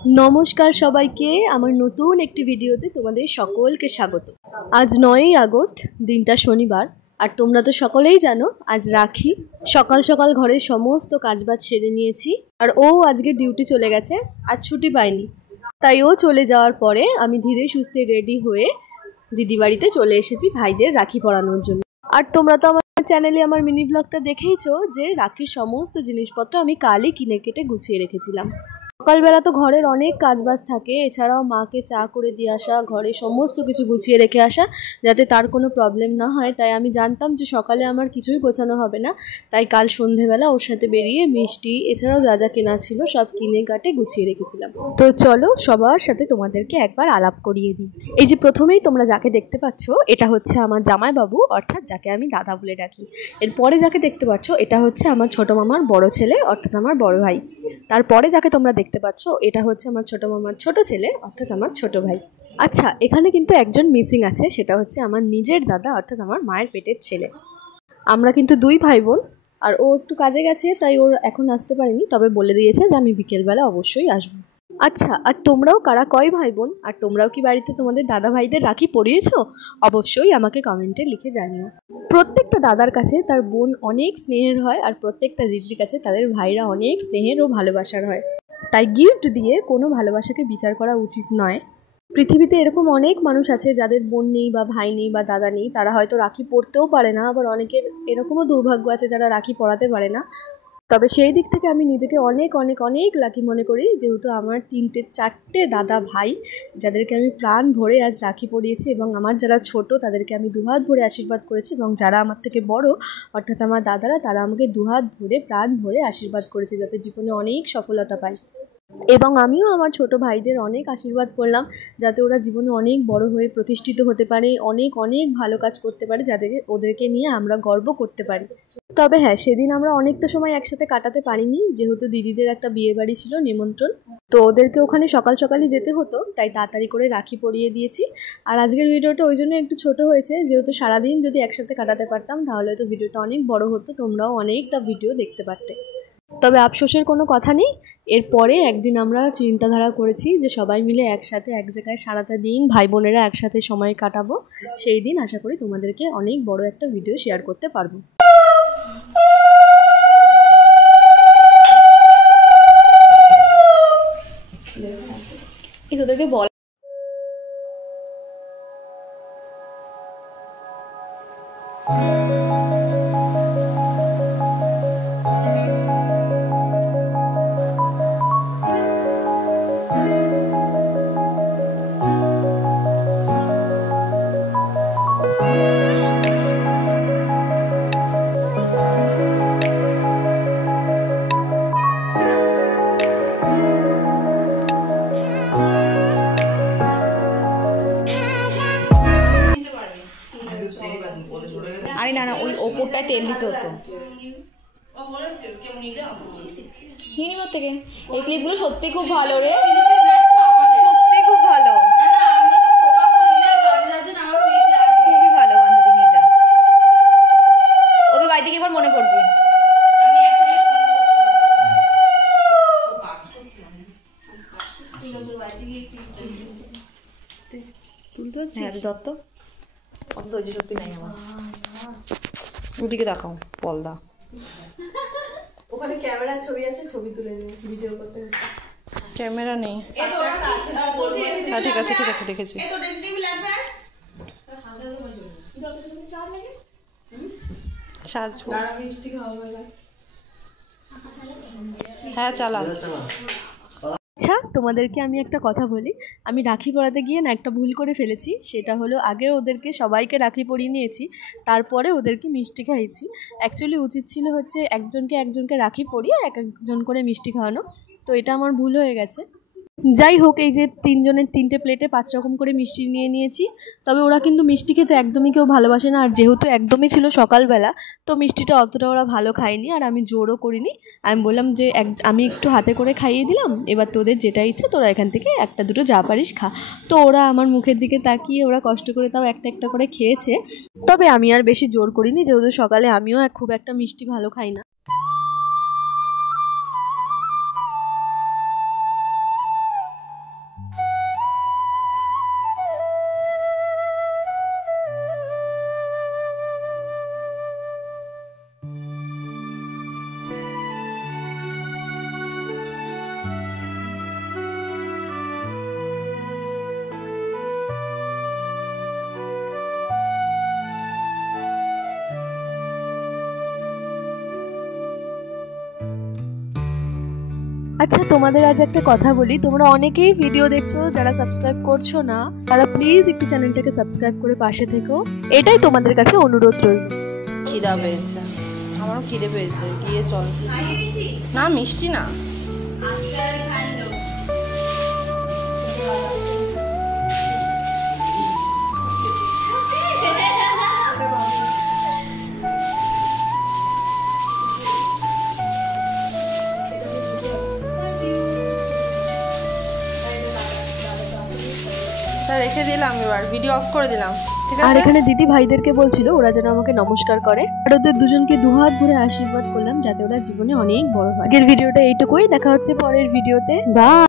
नमस्कार सबाइके आमार नतून एकटी भिडियोते तोमादेर सकलके स्वागत। आज 9 আগস্ট दिनटा शनिवार और तोमरा तो सकलेई जानो आज राखी। सकाल सकाल घरेर समस्त काजबाज सेरे नियेछि और ओ आजके डिउटी चले गेছে, आज छुटी पायनि, ताई ओ चले जाओयार परे आमी धीरे सुस्थे रेडी हये दिदी बाड़ीते चले एसेछि भाईदेर राखी परानोर जोन्नो। और तोमरा तो आमार चैनेले आमार मिनी ब्लगटा देखेइছো जे राखिर समस्त जिनिसपत्र आमी कालई किने केटे गुछिए रेखेछिलाम। सकालबेला तो घरेर अनेक काजबाज थाके, एछाड़ाओ माके चा करे दिये आसा, घरे समस्त किछु गुछिए रेखे आसा जाते तार कोनो प्रब्लेम ना हय। ताई आमी जानताम जे सकाले आमार किछुई गोछानो होबे ना, ताई काल सन्ध्येबेला ओर साथे बेरिये मिष्टि एछाड़ाओ जा जा केना छिलो सब किने काटे गुछिए रेखेछिलाम। तो चलो सबार साथे तोमादेरके एकबार आलाप करिये दिई। एई जे प्रथमेई तोमरा जाके देखते पाচ্ছো এটা হচ্ছে আমার জামাইবাবু, অর্থাৎ যাকে আমি দাদা বলে ডাকি। এরপরে যাকে দেখতে পাচ্ছো এটা হচ্ছে আমার ছোট মামার বড় ছেলে, অর্থাৎ আমার বড় ভাই। তারপরে যাকে তোমরা দেখতে পাচ্ছো এটা হচ্ছে আমার ছোট মামার ছোট ছেলে, অর্থাৎ আমার ছোট ভাই। আচ্ছা, এখানে কিন্তু একজন মিসিং আছে, সেটা হচ্ছে আমার নিজের দাদা, অর্থাৎ আমার মায়ের পেটের ছেলে। আমরা কিন্তু দুই ভাই বোন। আর ও একটু কাজে গেছে তাই ওর এখন আসতে পারেনি, তবে বলে দিয়েছে যে আমি বিকেলবেলা অবশ্যই আসবো। আচ্ছা, আর তোমরাও কারা কয় ভাই বোন আর তোমরাও কি বাড়িতে তোমাদের দাদা ভাইদের রাখি পরিয়েছো? অবশ্যই আমাকে কমেন্টে লিখে জানিও। প্রত্যেকটা দাদার কাছে তার বোন অনেক স্নেহের হয় আর প্রত্যেকটা দিদির কাছে তাদের ভাইরা অনেক স্নেহের ও ভালোবাসার হয়। তাই গিফট দিয়ে কোনো ভালোবাসাকে বিচার করা উচিত নয়। পৃথিবীতে এরকম অনেক মানুষ আছে যাদের বোন নেই বা ভাই নেই বা দাদা নেই, তারা হয়তো রাখি পরতেও পারে না, আবার অনেকের এরকমও দুর্ভাগ্য আছে যারা রাখি পরাতে পারে না। তবে সেই দিক থেকে আমি নিজেকে অনেক অনেক অনেক লাকি মনে করি, যেহেতু আমার 3-4টে দাদা ভাই যাদেরকে আমি প্রাণ ভরে আজ রাখি পরিয়েছি, এবং আমার যারা ছোট তাদেরকে আমি দুহাত ভরে আশীর্বাদ করেছি, এবং যারা আমার থেকে বড় অর্থাৎ আমার দাদারা তারা আমাকে দুহাত ভরে প্রাণ ভরে আশীর্বাদ করেছে যাতে জীবনে অনেক সফলতা পাই। এবং আমিও আমার ছোট ভাইদের অনেক আশীর্বাদ করলাম যাতে ওরা জীবনে অনেক বড় হয়ে প্রতিষ্ঠিত হতে পারে, অনেক অনেক ভালো কাজ করতে পারে, যাদের ওদেরকে নিয়ে আমরা গর্ব করতে পারি। তবে হ্যাঁ, সেদিন আমরা অনেকটা সময় একসাথে কাটাতে পারিনি, যেহেতু দিদিদের একটা বিয়ে বাড়ি ছিল, নিমন্ত্রণ, তো ওদেরকে ওখানে সকাল সকালই যেতে হতো, তাই তাড়াতাড়ি করে রাখি পরিয়ে দিয়েছি। আর আজকের ভিডিওটা ওই জন্য একটু ছোট হয়েছে, যেহেতু সারাদিন যদি একসাথে কাটাতে পারতাম তাহলে তো ভিডিওটা অনেক বড় হতো, তোমরাও অনেকটা ভিডিও দেখতে পারতে। তবে আফসোসের কোনো কথা নেই, এরপরে একদিন আমরা চিন্তাধারা করেছি যে সবাই মিলে একসাথে এক জায়গায় সারাটা দিন ভাই বোনেরা একসাথে সময় কাটাবো। সেই দিন আশা করি তোমাদেরকে অনেক বড় একটা ভিডিও শেয়ার করতে পারবো। তোদেরকে বল আরে না না, ওই ওপরটায় তেল দিতে হতো হিনিমর থেকে। এই ক্লিপগুলো সত্যি খুব ভালো রে, সত্যি খুব ভালো, খুবই ভালো। বান্ধবী নিয়ে যা, ওদের বাড়ি থেকে এবার মনে করবি। হ্যাঁ দত্ত, অত ধৈর্য শক্তি নাই আমার। ওদিকে দেখাও পলদা, ওখানে ক্যামেরার ছবি আছে, ছবি তুলে নিয়ে ভিডিও করতে। ক্যামেরা নেই। হ্যাঁ ঠিক আছে ঠিক আছে, দেখেছি। হ্যাঁ চালা। আচ্ছা, তোমাদেরকে আমি একটা কথা বলি, আমি রাখি পরাতে গিয়ে না একটা ভুল করে ফেলেছি। সেটা হলো আগে ওদেরকে সবাইকে রাখি পরিয়ে নিয়েছি, তারপরে ওদেরকে মিষ্টি খাইয়েছি। অ্যাকচুয়ালি উচিত ছিল হচ্ছে একজনকে একজনকে রাখি পরিয়ে এক একজন করে মিষ্টি খাওয়ানো, তো এটা আমার ভুল হয়ে গেছে। যাই হোক, এই যে 3 জনের 3টে প্লেটে 5 রকম করে মিষ্টি নিয়ে নিয়েছি। তবে ওরা কিন্তু মিষ্টি খেতে একদমই কেউ ভালোবাসে না, আর যেহেতু একদমই ছিল সকালবেলা তো মিষ্টিটা অতটা ওরা ভালো খায়নি, আর আমি জোরও করিনি। আমি বললাম যে আমি একটু হাতে করে খাইয়ে দিলাম, এবার তোদের যেটা ইচ্ছে তোরা এখান থেকে একটা দুটো যা পারিস খা। তো ওরা আমার মুখের দিকে তাকিয়ে ওরা কষ্ট করে তাও একটা একটা করে খেয়েছে। তবে আমি আর বেশি জোর করিনি, যেহেতু সকালে আমিও খুব একটা মিষ্টি ভালো খাই না। আচ্ছা, তোমাদের আজ একটা কথা বলি, তোমরা অনেকেই ভিডিও দেখছো, যারা সাবস্ক্রাইব করছো না তারা প্লিজ একটু চ্যানেলটাকে সাবস্ক্রাইব করে পাশে থেকো, এটাই তোমাদের কাছে অনুরোধ রইল। খিদা পেয়েছে, আমারও খিদে পেয়েছে, গিয়ে চল। না মিষ্টি না, রেখে দিলাম, এবার ভিডিও অফ করে দিলাম। আর এখানে দিদি ভাইদেরকে বলছিল ওরা যেন আমাকে নমস্কার করে, আর ওদের দুজনকে দুহাত ভরে আশীর্বাদ করলাম যাতে ওরা জীবনে অনেক বড় হয়। আজকের ভিডিওটা এইটুকুই, দেখা হচ্ছে পরের ভিডিওতে। বাই।